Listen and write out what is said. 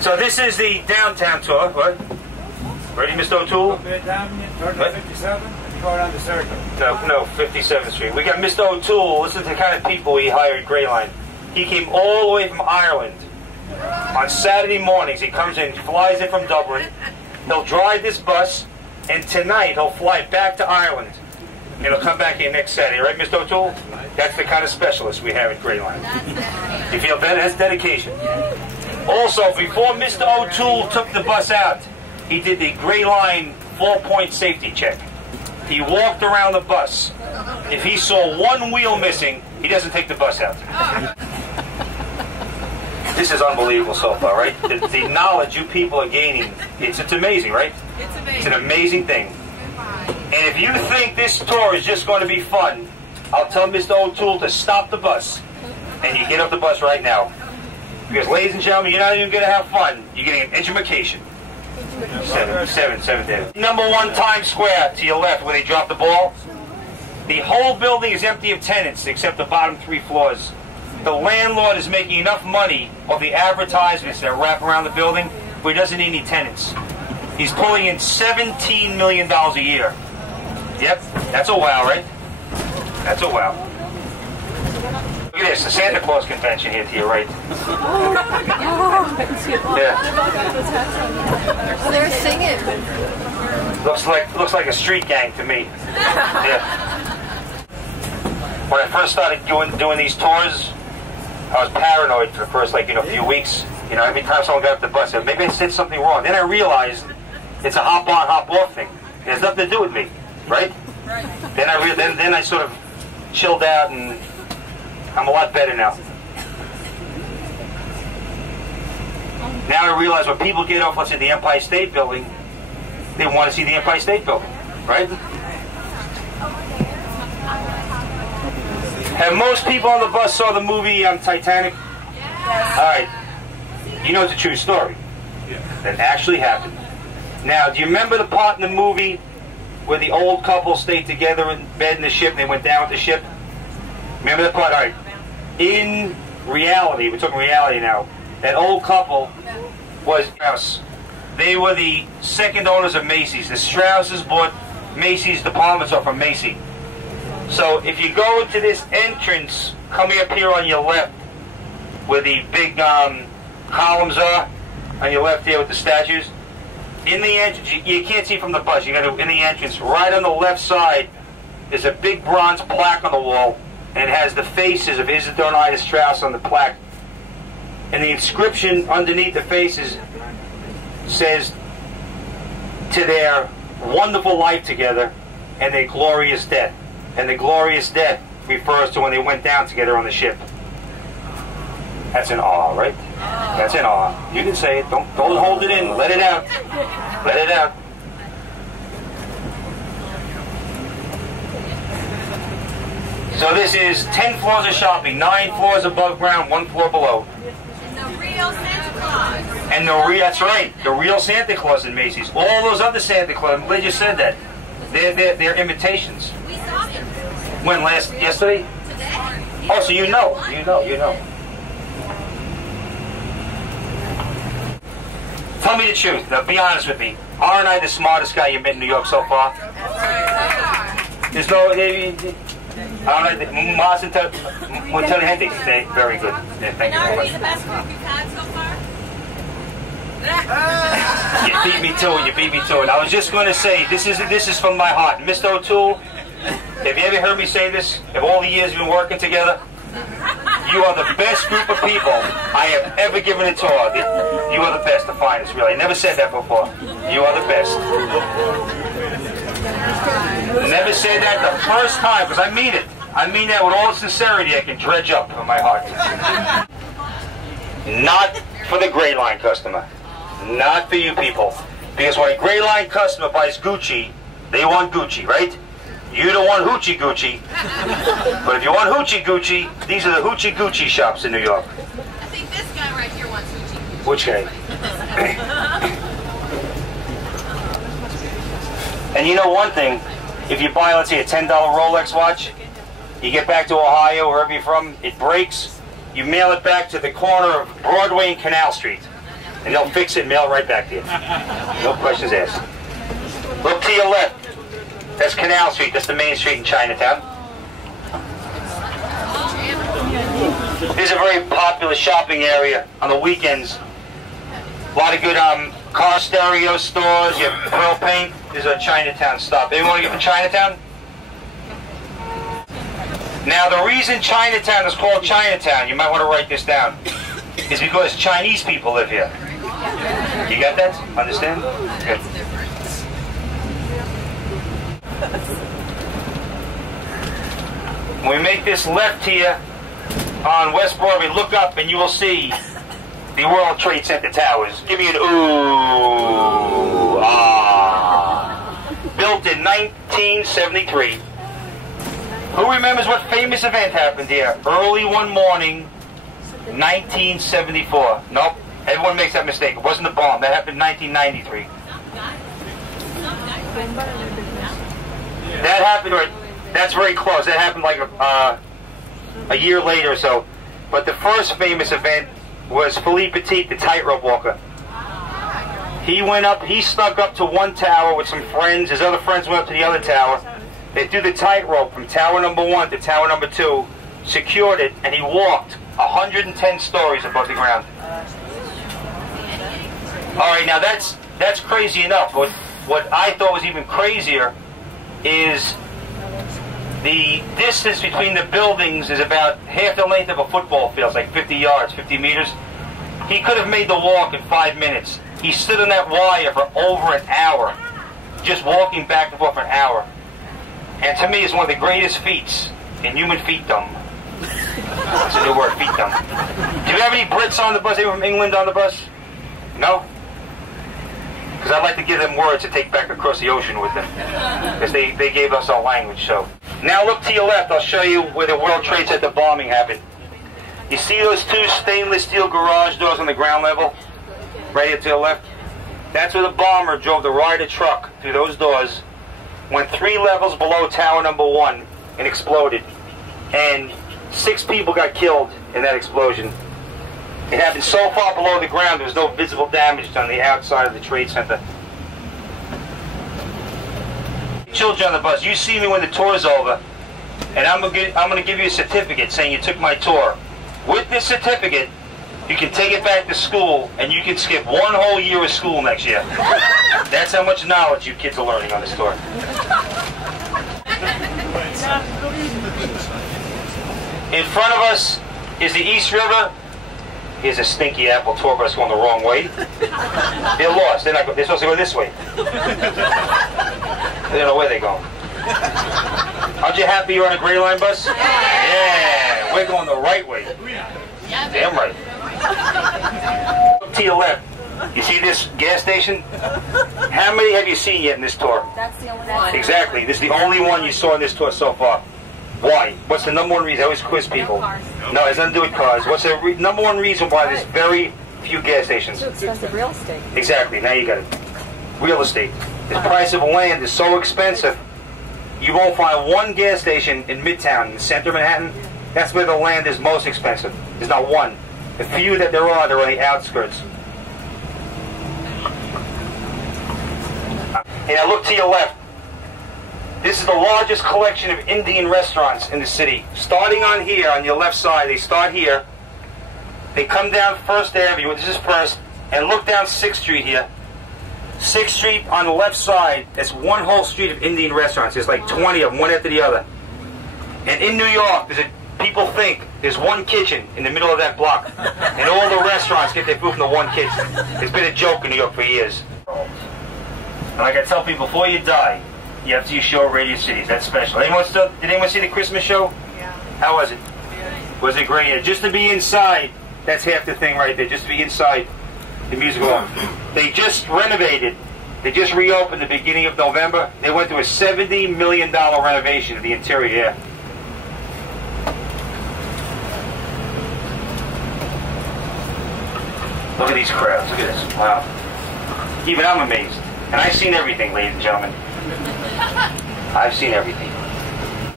So this is the downtown tour. What? Ready, Mr. O'Toole? Turn to 57 and go around the circle. No, 57th Street. We got Mr. O'Toole. Listen to the kind of people he hired, Grey Line. He came all the way from Ireland. On Saturday mornings, he comes in, flies in from Dublin. He'll drive this bus, and tonight he'll fly back to Ireland. And he'll come back here next Saturday, right, Mr. O'Toole? That's the kind of specialist we have at Grey Line. You feel better? That's dedication. Also, before Mr. O'Toole took the bus out, he did the Grey Line 4-point safety check. He walked around the bus. If he saw one wheel missing, he doesn't take the bus out. This is unbelievable so far, right? The knowledge you people are gaining, it's amazing, right? It's amazing. It's an amazing thing. And if you think this tour is just going to be fun, I'll tell Mr. O'Toole to stop the bus. And you get off the bus right now. Because, ladies and gentlemen, you're not even going to have fun. You're getting an education. Seven. Number 1 Times Square to your left where they dropped the ball. The whole building is empty of tenants except the bottom 3 floors. The landlord is making enough money off the advertisements that wrap around the building, but he doesn't need any tenants. He's pulling in $17 million a year. Yep, that's a wow, right? That's a wow. Look at this, the Santa Claus convention here to your right. Yeah. They're singing. Looks like a street gang to me. Yeah. When I first started doing these tours, I was paranoid for the first few weeks. Every time someone got off the bus, maybe I said something wrong. Then I realized it's a hop on, hop off thing. It has nothing to do with me, right? Then I sort of chilled out, and I'm a lot better now. Now I realize when people get off, let's say, the Empire State Building, they want to see the Empire State Building, right? Have most people on the bus saw the movie Titanic? Yes. All right. You know it's a true story. That actually happened. Now, do you remember the part in the movie where the old couple stayed together in bed in the ship and they went down with the ship? Remember that part? All right. In reality, we're talking reality now, that old couple was Strauss. They were the second owners of Macy's. The Strausses bought Macy's department store from Macy. So if you go into this entrance, coming up here on your left, where the big columns are, on your left here with the statues, in the entrance, you can't see from the bus, you got to, in the entrance, right on the left side, there's a big bronze plaque on the wall, and it has the faces of Isidore and Ida Strauss on the plaque. And the inscription underneath the faces says, to their wonderful life together and their glorious death. And the glorious death refers to when they went down together on the ship. That's an awe, right? That's an awe. You can say it. Don't hold it in. Let it out. Let it out. So this is 10 floors of shopping, 9 floors above ground, 1 floor below. And the real Santa Claus. And that's right, the real Santa Claus in Macy's. All those other Santa Claus, they just said that. They're imitations. We saw them. When, yesterday? Today. Oh, so you know. Tell me the truth. Now, be honest with me. Aren't I the smartest guy you met in New York so far? There's no... Más inteligente. Very good. Yeah, thank you very much. Are we the best group you've had so far? You beat me to it. I was just going to say, this is from my heart. Mr. O'Toole, have you ever heard me say this? Of all the years we've been working together, you are the best group of people I have ever given a tour. You are the best, the finest, really. I never said that before. You are the best. Never said that the first time, because I mean it. I mean that with all the sincerity I can dredge up from my heart. Not for the Grey Line customer. Not for you people. Because when a Grey Line customer buys Gucci, they want Gucci, right? You don't want Hoochie Gucci. But if you want Hoochie Gucci, these are the Hoochie Gucci shops in New York. I think this guy right here wants Hoochie Gucci. Which guy? And you know one thing, if you buy, let's say, a $10 Rolex watch, you get back to Ohio, wherever you're from, it breaks, you mail it back to the corner of Broadway and Canal Street. And they'll fix it and mail it right back to you. No questions asked. Look to your left. That's Canal Street. That's the main street in Chinatown. This is a very popular shopping area on the weekends. A lot of good car stereo stores. You have Pearl Paint. This is a Chinatown stop. Anyone want to get to Chinatown? Now, the reason Chinatown is called Chinatown, you might want to write this down, is because Chinese people live here. You got that? Understand? Good. When we make this left here on West Broadway, look up and you will see the World Trade Center towers. Give me an ooh, ah. Built in 1973. Who remembers what famous event happened here? Early one morning, 1974. Nope, everyone makes that mistake. It wasn't the bomb. That happened in 1993. That happened, right? That's very close. That happened like a year later or so. But the first famous event was Philippe Petit, the tightrope walker. He went up, he snuck up to one tower with some friends. His other friends went up to the other tower. They threw the tightrope from tower number 1 to tower number 2, secured it, and he walked 110 stories above the ground. All right, now that's crazy enough. What I thought was even crazier is the distance between the buildings is about half the length of a football field, like 50 yards, 50 meters. He could have made the walk in 5 minutes. He stood on that wire for over an hour, just walking back and forth for an hour. And to me, it's one of the greatest feats in human feetdom. That's a new word, feetdom. Do you have any Brits on the bus? Anyone from England on the bus? No? Because I'd like to give them words to take back across the ocean with them. Because they gave us our language, so. Now look to your left. I'll show you where the World Trade Center bombing happened. You see those 2 stainless steel garage doors on the ground level? Right here to the left? That's where the bomber drove the Ryder truck through those doors, went 3 levels below tower number 1 and exploded. And 6 people got killed in that explosion. It happened so far below the ground there was no visible damage on the outside of the Trade Center. Children on the bus, you see me when the tour is over, and I'm gonna give you a certificate saying you took my tour. With this certificate, you can take it back to school, and you can skip 1 whole year of school next year. That's how much knowledge you kids are learning on this tour. In front of us is the East River. Here's a stinky Apple tour bus going the wrong way. They're lost. They're supposed to go this way. They don't know where they're going. Aren't you happy you're on a Gray Line bus? Yeah, we're going the right way. Damn right. Look to your left. You see this gas station? How many have you seen yet in this tour? That's the only one. Exactly. This is the only one you saw in this tour so far. Why? What's the number 1 reason? I always quiz people. No, it has nothing to do with cars. What's the number 1 reason why there's very few gas stations? Too expensive real estate. Exactly. Now you got it. Real estate. The price of land is so expensive. You won't find 1 gas station in Midtown, in the center of Manhattan. That's where the land is most expensive. There's not one. The few that there are, they're on the outskirts. And now look to your left. This is the largest collection of Indian restaurants in the city. Starting on here, on your left side, they start here. They come down First Avenue, this is First, and look down 6th Street here. 6th Street on the left side, that's 1 whole street of Indian restaurants. There's like 20 of them, one after the other. And in New York, people think there's 1 kitchen in the middle of that block. And all the restaurants get their food from the 1 kitchen. It's been a joke in New York for years. And like I tell people, before you die, you have to use show Radio Cities. That's special. Did anyone see the Christmas show? Yeah. How was it? Yeah. Was it great? Yeah. Just to be inside, that's half the thing right there. Just to be inside the music hall. They just renovated. They just reopened the beginning of November. They went through a $70 million renovation of the interior. Yeah. Look at these crowds. Look at this. Wow. Even I'm amazed. And I've seen everything, ladies and gentlemen. I've seen everything.